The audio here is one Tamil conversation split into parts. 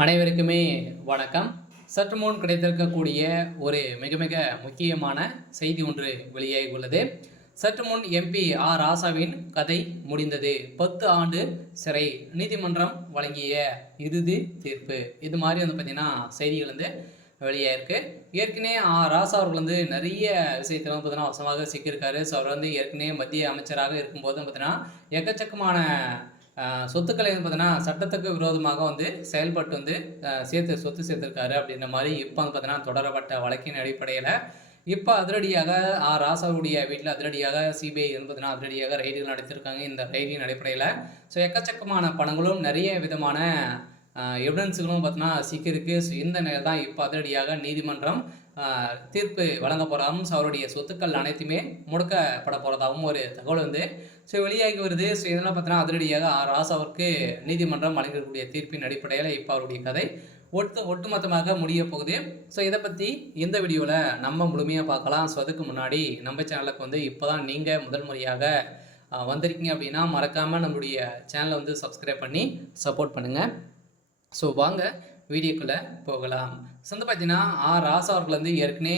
அனைவருக்குமே வணக்கம். சற்று முன் கிடைத்திருக்கக்கூடிய ஒரு மிக மிக முக்கியமான செய்தி ஒன்று வெளியாகி உள்ளது. சற்று முன் எம்பி ஆர் ராசாவின் கதை முடிந்தது. 10 ஆண்டு சிறை, நீதிமன்றம் வழங்கிய இறுதி தீர்ப்பு. இது மாதிரி பார்த்தீங்கன்னா செய்திகள் வெளியாயிருக்கு. ஏற்கனவே ராசா அவர்கள் நிறைய விஷயத்தில் பார்த்தீங்கன்னா வசமாக சிக்கியிருக்காரு. ஸோ அவர் ஏற்கனவே மத்திய அமைச்சராக இருக்கும்போது பார்த்தீங்கன்னா எக்கச்சக்கமான சொத்துக்களை பார்த்தீங்கன்னா சட்டத்துக்கு விரோதமாக செயல்பட்டு சொத்து சேர்த்துருக்காரு அப்படின்ற மாதிரி இப்போ பார்த்தீங்கன்னா தொடரப்பட்ட வழக்கின் அடிப்படையில் இப்போ அதிரடியாக ராசாவுடைய வீட்டில் அதிரடியாக சிபிஐ பார்த்தீங்கன்னா அதிரடியாக ரைடுகள் நடத்திருக்காங்க. இந்த ரைடின் அடிப்படையில் ஸோ எக்கச்சக்கமான பணங்களும் நிறைய விதமான எவிடன்ஸுகளும் பார்த்தீங்கன்னா சிக்கிருக்கு. ஸோ இந்த நிலையில் தான் இப்போ அதிரடியாக நீதிமன்றம் தீர்ப்பு வழங்க போகிறதாகவும் ஸோ அவருடைய சொத்துக்கள் அனைத்துமே முடக்கப்பட போகிறதாகவும் ஒரு தகவல் ஸோ வெளியாகி வருது. ஸோ இதெல்லாம் பார்த்தீங்கன்னா அதிரடியாக ராசாவிற்கு நீதிமன்றம் வழங்கக்கூடிய தீர்ப்பின் அடிப்படையில் இப்போ அவருடைய கதை ஒட்டுமொத்தமாக முடிய போகுது. ஸோ இதை பற்றி இந்த வீடியோவில் நம்ம முழுமையாக பார்க்கலாம். ஸோ அதுக்கு முன்னாடி நம்ம சேனலுக்கு இப்போ தான் நீங்கள் முதல் முறையாக வந்திருக்கீங்க அப்படின்னா மறக்காமல் நம்மளுடைய சேனலை சப்ஸ்கிரைப் பண்ணி சப்போர்ட் பண்ணுங்கள். ஸோ வாங்க வீடியோக்குள்ளே போகலாம். ஸோ பார்த்தீங்கன்னா ராசா அவர்கள் ஏற்கனவே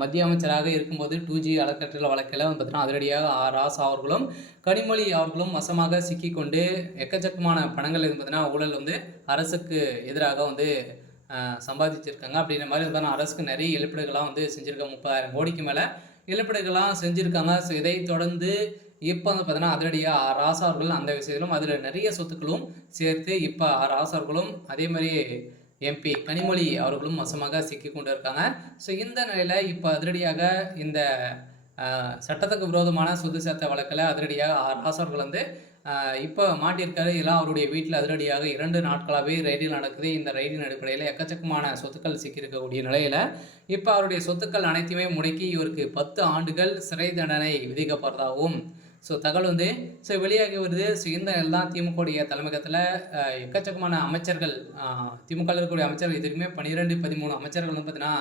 மத்திய அமைச்சராக இருக்கும்போது 2G அறக்கட்டளை வழக்கில் பார்த்தீங்கன்னா அதிரடியாக ராசா அவர்களும் கனிமொழி அவர்களும் வசமாக சிக்கிக்கொண்டு எக்கச்சக்கமான பணங்கள் பார்த்தீங்கன்னா ஊழல் அரசுக்கு எதிராக சம்பாதிச்சிருக்காங்க. அப்படின்ற மாதிரி பார்த்தீங்கன்னா அரசுக்கு நிறைய இழப்பீடுகள்லாம் செஞ்சுருக்காங்க. 30,000 கோடிக்கு மேலே இழப்பீடுகள்லாம் செஞ்சுருக்காங்க. ஸோ இதை தொடர்ந்து இப்போ பார்த்தீங்கன்னா அதிரடியாக ராசா அவர்கள் அந்த விஷயத்திலும் அதில் நிறைய சொத்துக்களும் சேர்த்து இப்போ ராசா அவர்களும் அதே மாதிரி எம்பி கனிமொழி அவர்களும் வசமாக சிக்கி கொண்டு இருக்காங்க. ஸோ இந்த நிலையில் இப்போ அதிரடியாக இந்த சட்டத்துக்கு விரோதமான சொத்து சேர்த்த வழக்கில் அதிரடியாக ராசா அவர்கள் இப்போ மாட்டியிருக்காரு. எல்லாம் அவருடைய வீட்டில் அதிரடியாக 2 நாட்களாகவே ரைடில் நடக்குது. இந்த ரைடின் அடிப்படையில் எக்கச்சக்கமான சொத்துக்கள் சிக்கியிருக்கக்கூடிய நிலையில் இப்போ அவருடைய சொத்துக்கள் அனைத்தையுமே முடக்கி இவருக்கு 10 ஆண்டுகள் சிறை தண்டனை விதிக்கப்படுறதாகவும் ஸோ தகவல் ஸோ வெளியாகி வருது. ஸோ இந்த எல்லாம் திமுகவுடைய தலைமையகத்தில் எக்கச்சக்கமான அமைச்சர்கள் திமுக இருக்கக்கூடிய அமைச்சர்கள் இதுக்குமே 12-13 அமைச்சர்கள் பார்த்தீங்கன்னா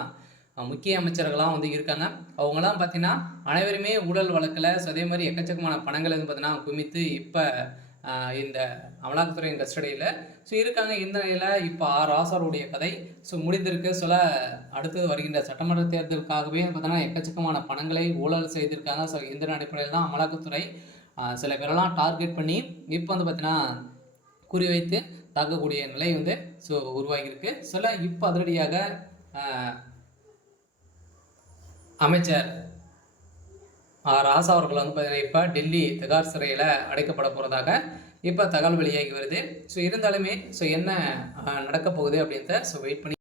முக்கிய அமைச்சர்கள்லாம் இருக்காங்க. அவங்களாம் பார்த்தீங்கன்னா அனைவருமே ஊழல் வழக்கில் ஸோ அதே மாதிரி எக்கச்சக்கமான பணங்கள் பார்த்தீங்கன்னா குமித்து இப்போ இந்த அமலாக்கத்துறையின் கஸ்டடியில் ஸோ இருக்காங்க. இந்த நிலையில் இப்போ ராசாவுடைய கதை ஸோ முடிந்திருக்கு. சொல்ல அடுத்து வருகின்ற சட்டமன்ற தேர்தலுக்காகவே பார்த்தீங்கன்னா எக்கச்சக்கமான பணங்களை ஊழல் செய்திருக்காங்க. ஸோ இந்த அடிப்படையில் தான் அமலாக்கத்துறை சில பேரெல்லாம் டார்கெட் பண்ணி இப்போ பார்த்தீங்கன்னா குறிவைத்து தாக்கக்கூடிய நிலை ஸோ உருவாகியிருக்கு. சொல்ல இப்போ அதிரடியாக அமைச்சர் ராசா அவர்கள் பார்த்தீங்கன்னா இப்போ டெல்லி திகார் சிறையில் அடைக்கப்பட போகிறதாக இப்போ தகவல் வெளியாகி வருது. ஸோ இருந்தாலுமே ஸோ என்ன நடக்க போகுது அப்படின்றத ஸோ வெயிட் பண்ணி